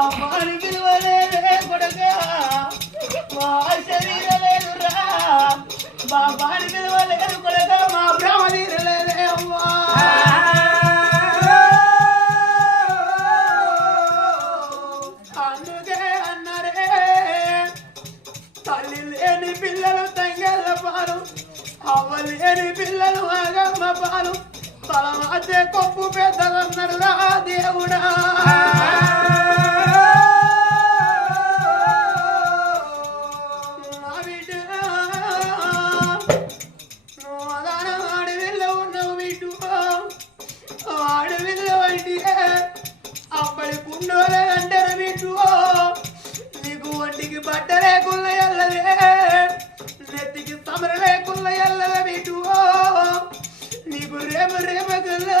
అమ్మాని పిలువలేదే కొడక మా శరీర లేదురా బాబాని పిలువలేదు కొడక మా బ్రహ్మ తీరలేదే అమ్మా అందుకే అన్నారే తల్లి లేని పిల్లలు తంగెళ్ళ పాలు అవ్వ లేని పిల్లలు ఆగమ్మ పాలు తల మధ్య కొప్పు పెద్దలన్నారు రా దేవుడా అప్పటి కుండోలే అంటారు వీటు నీకు ఒంటికి బట్ట లేకున్న ఎల్లలే నెత్తికి సమర లేకున్న ఎల్లల వీటు నీకు రేపు రేపకల్లా